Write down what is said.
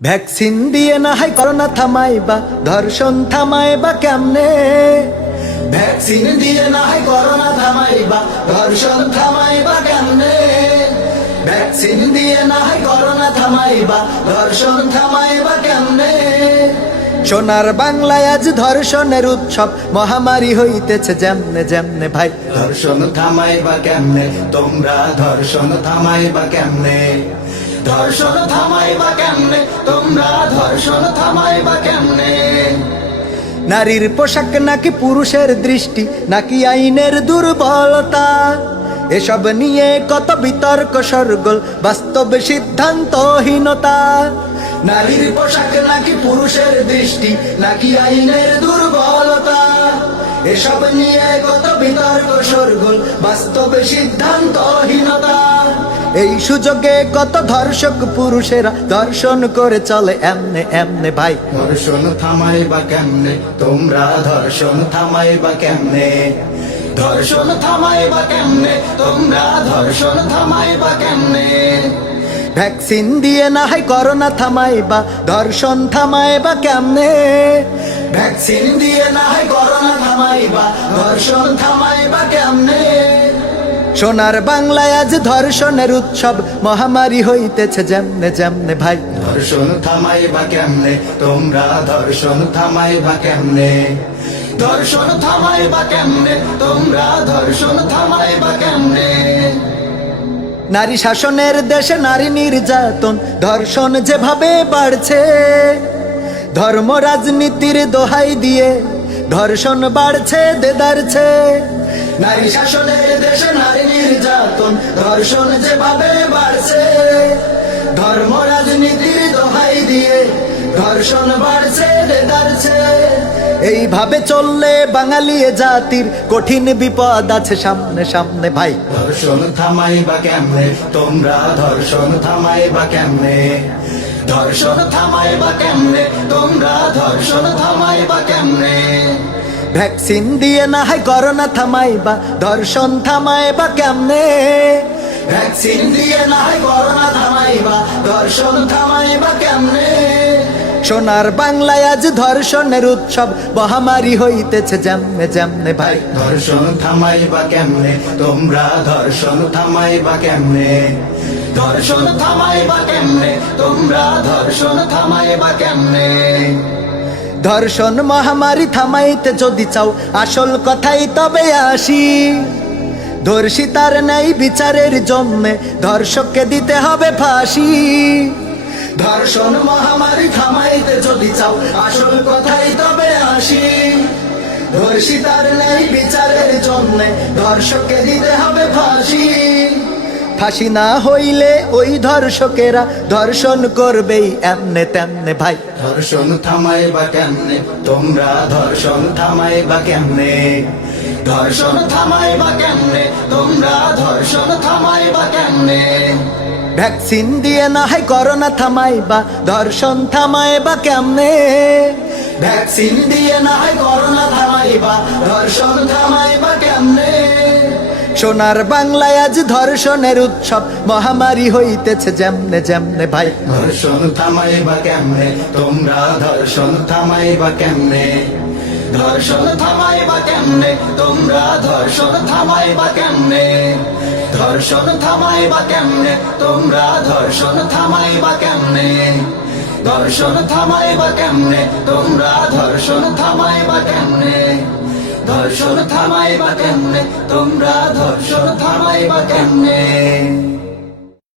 Vaccine দিয়ে না হয় করোনা থামাইবা, ধর্ষণ থামাইবা কেমনে? ভ্যাকসিন দিয়ে না হয় করোনা থামাইবা, ধর্ষণ থামাইবা কেমনে? ভ্যাকসিন দিয়ে না হয় করোনা থামাইবা, ধর্ষণ থামাইবা কেমনে? সোনার বাংলায় আজ ধর্ষণের উৎসব, মহামারী হইতেছে যেমনে যেমনে ভাই। ধর্ষণ থামাইবা কেমনে তোমরা, ধর্ষণ থামাইবা কেমনে? ধর্ষণ থামাইবা কেমনে তোমরা, ধর্ষণ থামাইবা কেমনে? নারীর পোশাক নাকি পুরুষের দৃষ্টি, নাকি আইনের দুর্বলতা, এসব নিয়ে কত বিতর্ক সরগোল, বাস্তব সিদ্ধান্তহীনতা। নারীর পোশাক নাকি পুরুষের দৃষ্টি, নাকি আইনের দুর্বলতা, এসব নিয়ে কত বিতর্ক সরগোল, বাস্তব সিদ্ধান্তহীনতা। এই সুযোগে কত ধর্ষক পুরুষেরা ধর্ষণ করে চলে এমনে এমনে ভাই। ধর্ষণ থামাইবা কেমনে তোমরা, ধর্ষণ থামাইবা কেমনে? ধর্ষণ থামাইবা কেমনে তোমরা, ধর্ষণ থামাইবা কেমনে? ভ্যাকসিন দিয়ে না হয় করোনা থামাইবা, ধর্ষণ থামাইবা কেমনে? ভ্যাকসিন দিয়ে না হয় করোনা থামাইবা, ধর্ষণ থামাইবা কেমনে? সোনার বাংলায় আজ ধর্ষণের উৎসব, মহামারী হইতেছে যেমনে যেমনে ভাই। ধর্ষণ থামাইবা কেমনে তোমরা, ধর্ষণ থামাইবা কেমনে? ধর্ষণ থামাইবা কেমনে তোমরা, ধর্ষণ থামাইবা কেমনে? নারী শাসনের দেশে নারী নির্যাতন, ধর্ষণ যেভাবে বাড়ছে, ধর্ম রাজনীতির দোহাই দিয়ে ধর্ষণ বাড়ছে দেদারছে। নারী শাসনের দেশে নারী নির্যাতন, ধর্ষণ যেভাবে বাড়ছে, ধর্ম রাজনীতির দোহাই দিয়ে ধর্ষণ বাড়ছে দেদারছে। এইভাবে চললে বাঙালি জাতির কঠিন বিপদ আছে সামনে সামনে ভাই। ধর্ষণ থামাইবা কেমনে তোমরা, ধর্ষণ থামাইবা কেমনে? ধর্ষণ থামাইবা কেমনে তোমরা, ধর্ষণ থামাইবা কেমনে? ভ্যাকসিন দিয়ে না হয় করোনা থামাইবা, ধর্ষণ থামাইবা কেমনে? ভ্যাকসিন দিয়ে না হয় করোনা থামাইবা, ধর্ষণ থামাইবা কেমনে? সোনার বাংলায় আজ ধর্ষণের উৎসব, মহামারী হইতেছে যেমনে যেমনে ভাই। ধর্ষণ থামাইবা কেমনে তোমরা, ধর্ষণ থামাইবা কেমনে? ধর্ষণ থামাইবা কেমনে তোমরা, ধর্ষণ থামাইবা কেমনে? ধর্ষণ মহামারী থামাইতে যদি চাও, আসল কথাই তবে আসি। ধর্ষিতার নেই বিচারের জন্যে, ধর্ষককে দিতে হবে ফাঁসি। ধর্ষণ মহামারী থামাইতে যদি চাও, আসল কথাই তবে আসি। ধর্ষিতার নেই বিচারের জন্যে, ধর্ষককে দিতে হবে ফাঁসি। ফাঁসি না হইলে ওই ধর্ষকেরা ধর্ষণ করবেই এমনে তেমনে ভাই। ধর্ষণ থামাইবা কেমনে তোমরা, ধর্ষণ থামাইবা কেমনে? ধর্ষণ থামাইবা কেমনে তোমরা, ধর্ষণ থামাইবা কেমনে? ভ্যাকসিন দিয়ে না হয় করোনা থামাইবা, ধর্ষণ থামাইবা কেমনে? ভ্যাকসিন দিয়ে না হয় করোনা থামাইবা, ধর্ষণ থামাইবা কেমনে? সোনার বাংলায় আজ ধর্ষণের উৎসব, মহামারী হইতেছে যেমনে যেমনে ভাই। ধর্ষণ থামাইবা কেমনে তোমরা, ধর্ষণ থামাইবা কেমনে? ধর্ষণ থামাইবা কেমনে তোমরা, ধর্ষণ থামাইবা কেমনে? ধর্ষণ থামাইবা কেমনে তোমরা, ধর্ষণ থামাইবা কেমনে? ধর্ষণ থামাইবা কেমনে তোমরা, ধর্ষণ থামাইবা কেমনে? ধর্ষণ থামাইবা কেমনে তোমরা, ধর্ষণ থামাইবা কেমনে?